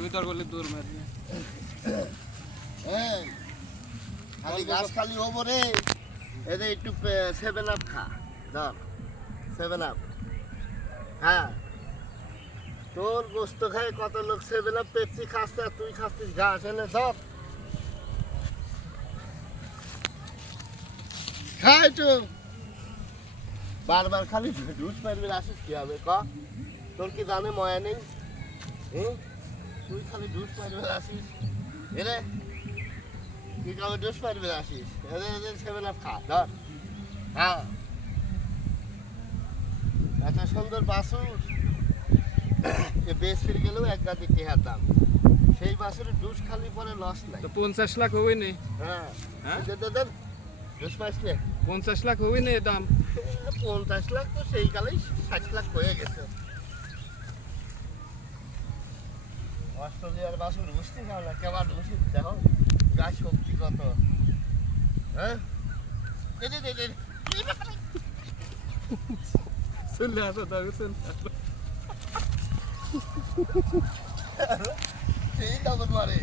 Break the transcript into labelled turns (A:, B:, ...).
A: তুই তোর বললি দূর মারবি
B: খালি গাছ খালি হব রে। এদের একটু সেভেন আপ খা। ধর সেভেন আপ হ্যাঁ। তোর গোস্ত খায় কত লোক সেভেন আপ পেপসি খাচ্ছে আর তুই খাচ্ছিস ঘাস, এনে ধর। খা একটু। বারবার খালি জুস পারবি আসিস কি হবে? ক? তোর কি জানে ময়া নেই? হুম? তুই খালি জুস পারবি আসিস। এরে তুই কাউকে জুস পারবি আসিস। এদের এদের সেভেন আপ খা ধর। হ্যাঁ এত সুন্দর বাসুর। এ বেশ ফিরে গেলেও এক গাদি টেহার দাম। সেই বাসুরের ডুস খালি পরে লস নাই।
A: তো পঞ্চাশ লাখ হবই নি?
B: হ্যাঁ।
A: হ্যাঁ?
B: দে, দে, দে। ডুস
A: পঞ্চাশ লাখ হবই নি দাম?
B: পঞ্চাশ লাখ তো সেই কালেই ষাট লাখ হয়ে গেছে। অস্ট্রেলিয়ার বাসুর বুঝতে চাও না, কেমন বুঝি দেখো, গাছ শক্তি কত। হ্যাঁ।
A: চলে আসো দাও চলে আসো।
B: সেই দাবত মারে